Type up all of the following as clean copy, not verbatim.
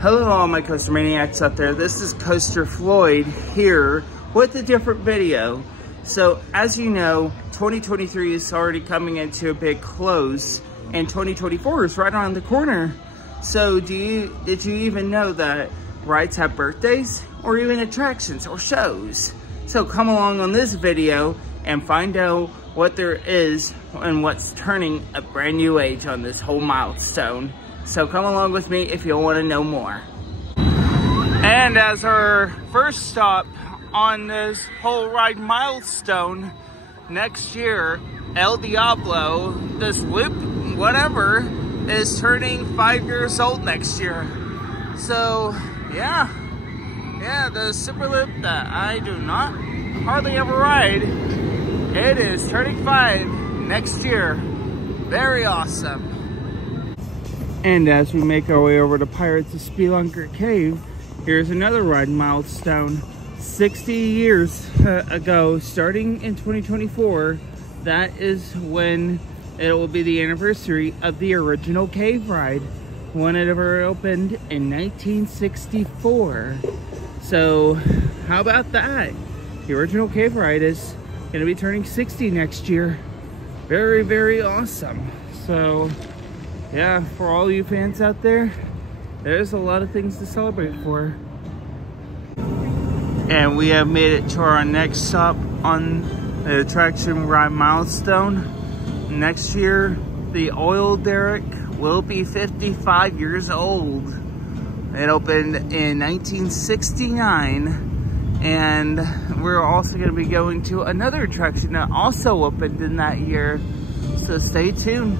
Hello all my Coaster Maniacs out there. This is Coaster Floyd here with a different video. So as you know, 2023 is already coming into a big close and 2024 is right around the corner. So did you even know that rides have birthdays or even attractions or shows? So come along on this video and find out what there is and what's turning a brand new age on this whole milestone. So come along with me if you want to know more. And as our first stop on this whole ride milestone, next year, El Diablo, this loop, whatever, is turning 5 years old next year. So yeah, the super loop that I do not hardly ever ride, it is turning 5 next year. Very awesome. And as we make our way over to Pirates of Spelunker Cave, here's another ride milestone. 60 years ago, starting in 2024, that is when it will be the anniversary of the original cave ride, when it ever opened in 1964. So how about that? The original cave ride is going to be turning 60 next year. Very, very awesome. So yeah, for all you fans out there, there's a lot of things to celebrate for. And we have made it to our next stop on the attraction ride milestone. Next year, the oil derrick will be 55 years old. It opened in 1969, and we're also going to be going to another attraction that also opened in that year. So stay tuned.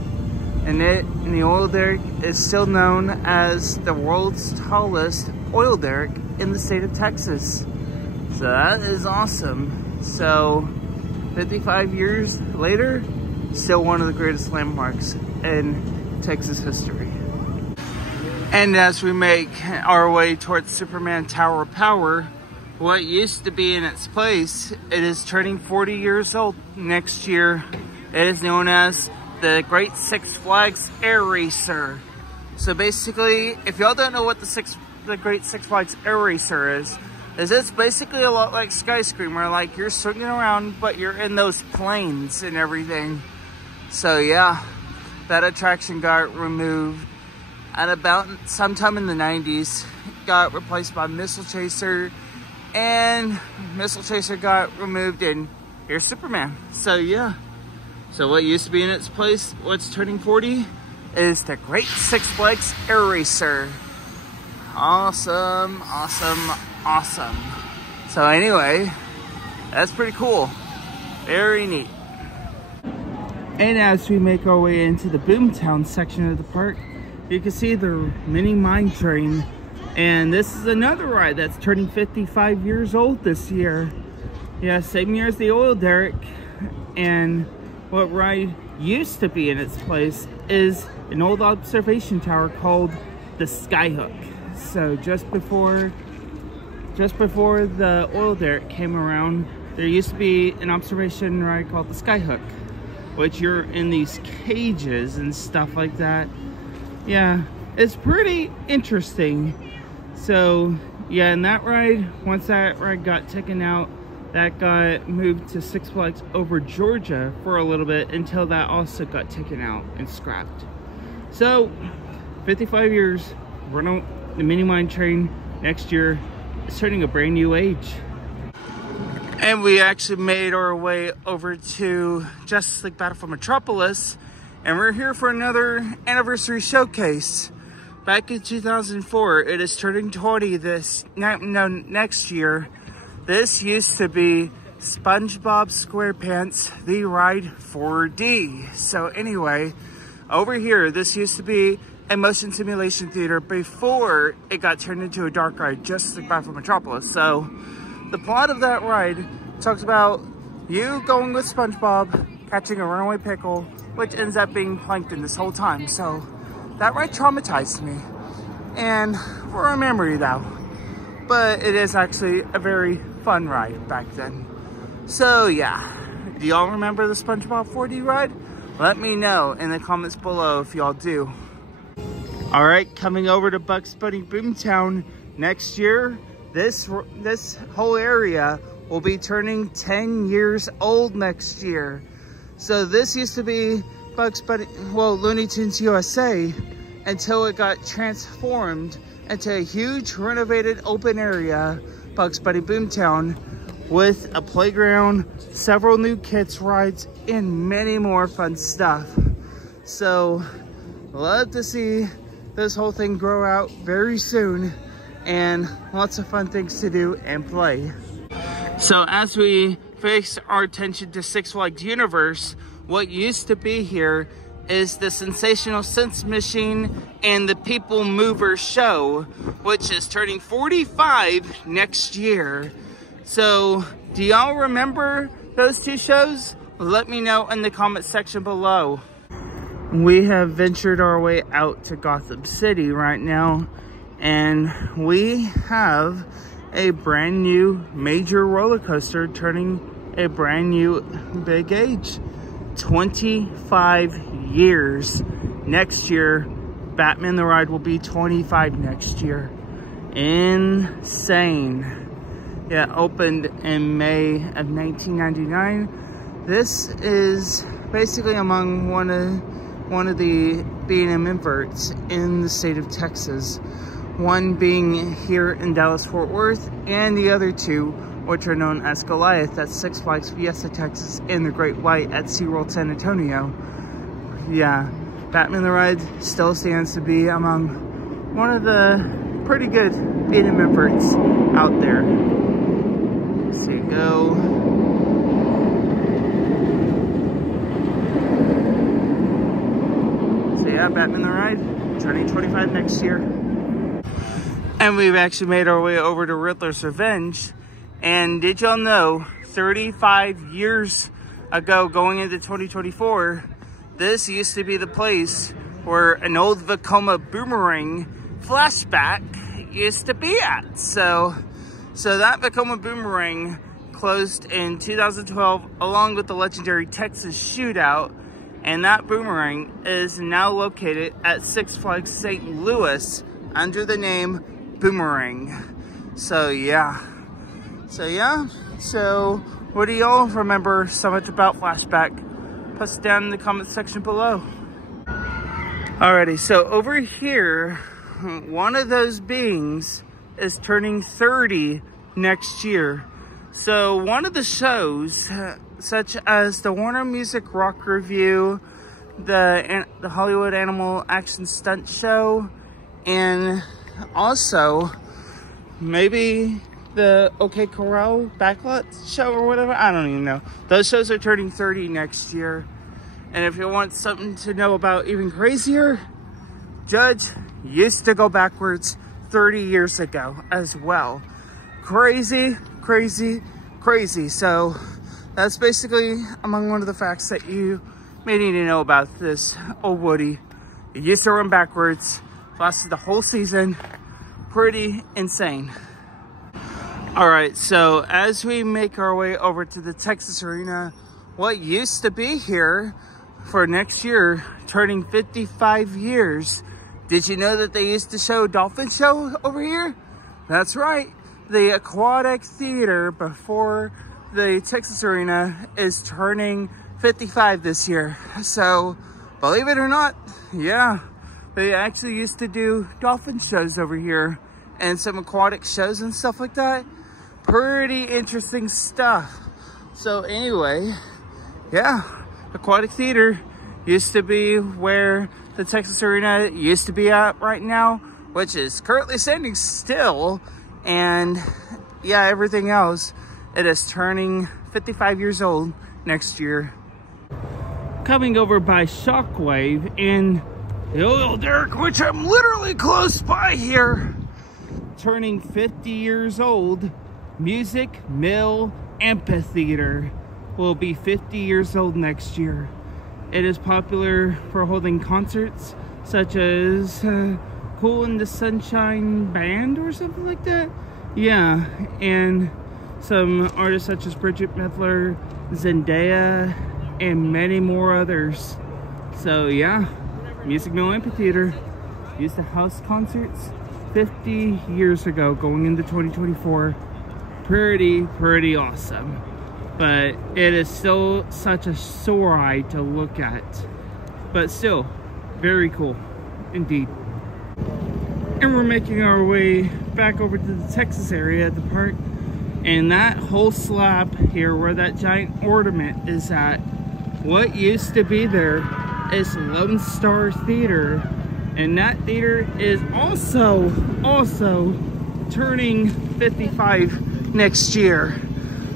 And the oil derrick is still known as the world's tallest oil derrick in the state of Texas. So that is awesome. So 55 years later, still one of the greatest landmarks in Texas history. And as we make our way towards Superman Tower of Power, what used to be in its place, it is turning 40 years old next year. It is known as the Great Six Flags Air Racer. So basically, if y'all don't know what the Great Six Flags Air Racer is it's basically a lot like Skyscreamer, like you're swinging around, but you're in those planes and everything. So yeah, that attraction got removed at about sometime in the 90s. Got replaced by Missile Chaser, and Missile Chaser got removed, and here's Superman. So yeah. So what used to be in its place, what's turning 40, is the Great Six Flags Air Racer. Awesome, awesome, awesome. So anyway, that's pretty cool. Very neat. And as we make our way into the Boomtown section of the park, you can see the mini mine train. And this is another ride that's turning 55 years old this year. Yeah, same year as the oil derrick. And what ride used to be in its place is an old observation tower called the Skyhook. So just before the oil derrick came around, there used to be an observation ride called the Skyhook, which you're in these cages and stuff like that. Yeah, it's pretty interesting. So yeah, and that ride, once that ride got taken out, that got moved to Six Flags Over Georgia for a little bit until that also got taken out and scrapped. So 55 years, the mini mine train next year is turning a brand new age. And we actually made our way over to Justice League Battle for Metropolis, and we're here for another anniversary showcase. Back in 2004, it is turning 20 next year. This used to be SpongeBob SquarePants The Ride 4D. So anyway, over here, this used to be a motion simulation theater before it got turned into a dark ride, just like Battle for Metropolis. So the plot of that ride talks about you going with SpongeBob, catching a runaway pickle, which ends up being plankton this whole time. So that ride traumatized me, and for a memory though. But it is actually a very fun ride back then. So yeah, do y'all remember the SpongeBob 4D ride? Let me know in the comments below if y'all do. All right, coming over to Bugs Bunny Boomtown next year, this whole area will be turning 10 years old next year. So this used to be Bugs Bunny, well, Looney Tunes USA, until it got transformed into a huge renovated open area, Bugs Bunny Boomtown, with a playground, several new kids rides, and many more fun stuff. So love to see this whole thing grow out very soon, and lots of fun things to do and play. So as we fix our attention to Six Flags Universe, what used to be here is the Sensational Sense Machine and the People Mover show, which is turning 45 next year. So do y'all remember those two shows? Let me know in the comment section below. We have ventured our way out to Gotham City right now, and we have a brand new major roller coaster turning a brand new big age. 25 years. Next year, Batman the Ride will be 25 next year. Insane. Yeah, opened in May of 1999. This is basically among one of the B&M inverts in the state of Texas. One being here in Dallas-Fort Worth, and the other two, which are known as Goliath, that's Six Flags Fiesta, Texas, and the Great White at SeaWorld San Antonio. Yeah, Batman the Ride still stands to be among one of the pretty good B&M inverts out there. So you go. So yeah, Batman the Ride, turning 25 next year. And we've actually made our way over to Riddler's Revenge. And did y'all know, 35 years ago, going into 2024, this used to be the place where an old Vekoma Boomerang flashback used to be at. So that Vekoma Boomerang closed in 2012, along with the legendary Texas Shootout. And that Boomerang is now located at Six Flags St. Louis under the name Boomerang. So what do y'all remember so much about Flashback? Post it down in the comment section below. Alrighty, so over here, one of those beings is turning 30 next year. So one of the shows, such as the Warner Music Rock Review, the Hollywood Animal Action Stunt Show, and also maybe the OK Corral Backlot show or whatever, I don't even know. Those shows are turning 30 next year. And if you want something to know about even crazier, Judge used to go backwards 30 years ago as well. Crazy, crazy, crazy. So that's basically among one of the facts that you may need to know about this old Woody. It used to run backwards, lasted the whole season. Pretty insane. All right, so as we make our way over to the Texas Arena, what used to be here for next year, turning 55 years. Did you know that they used to show Dolphin Show over here? That's right. The Aquatic Theater before the Texas Arena is turning 55 this year. So, believe it or not, yeah, they actually used to do dolphin shows over here and some aquatic shows and stuff like that. Pretty interesting stuff. So anyway, yeah, Aquatic Theater used to be where the Texas Arena used to be at right now, which is currently standing still. And yeah, everything else, it is turning 55 years old next year. Coming over by Shockwave in the old Derek, which I'm literally close by here, turning 50 years old. Music Mill Amphitheater will be 50 years old next year. It is popular for holding concerts such as Cool in the Sunshine Band or something like that. Yeah, and some artists such as Bridget Mendler, Zendaya, and many more others. So yeah, Music Mill Amphitheater used to house concerts 50 years ago going into 2024. Pretty awesome. But it is still such a sore eye to look at. But still, very cool indeed. And we're making our way back over to the Texas area at the park. And that whole slab here where that giant ornament is at, what used to be there is Lone Star Theater. And that theater is also turning 55 next year.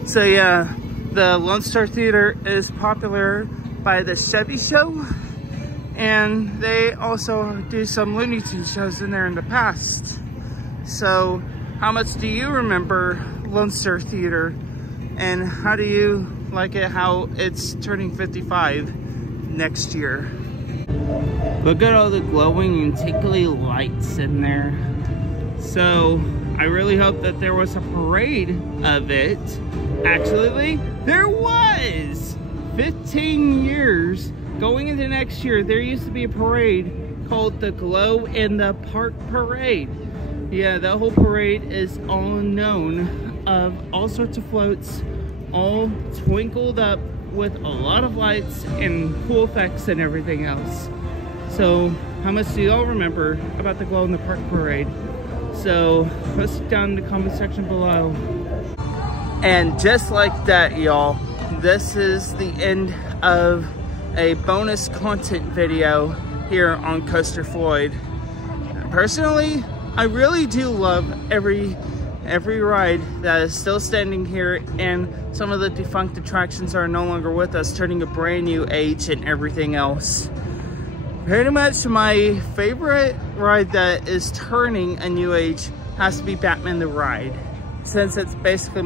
So yeah, the Lone Star Theater is popular by the Chevy Show. And they also do some Looney Tunes shows in there in the past. So how much do you remember Lone Star Theater? And how do you like it how it's turning 55 next year? Look at all the glowing and tickly lights in there. So I really hope that there was a parade of it. Actually, there was! 15 years going into next year, there used to be a parade called the Glow in the Park Parade. Yeah, that whole parade is all known of all sorts of floats, all twinkled up with a lot of lights and cool effects and everything else. So how much do y'all remember about the Glow in the Park Parade? So post it down in the comment section below. And just like that, y'all, this is the end of a bonus content video here on Coaster Floyd. Personally, I really do love every ride that is still standing here, and some of the defunct attractions are no longer with us, turning a brand new age and everything else. Pretty much my favorite ride that is turning a new age has to be Batman the Ride, since it's basically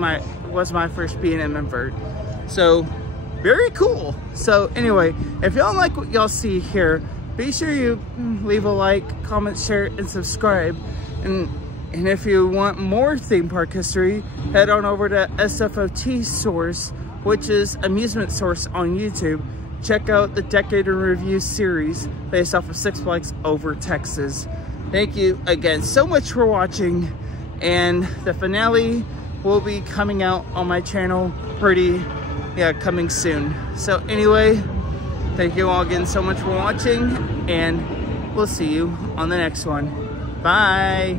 was my first B&M invert. So very cool. So anyway, if y'all like what y'all see here, be sure you leave a like, comment, share, and subscribe. And if you want more theme park history, head on over to SFOT Source, which is Amusement Source on YouTube. Check out the Decade in Review series based off of Six Flags Over Texas. Thank you again so much for watching, and the finale will be coming out on my channel coming soon. So anyway, thank you all again so much for watching, and we'll see you on the next one. Bye.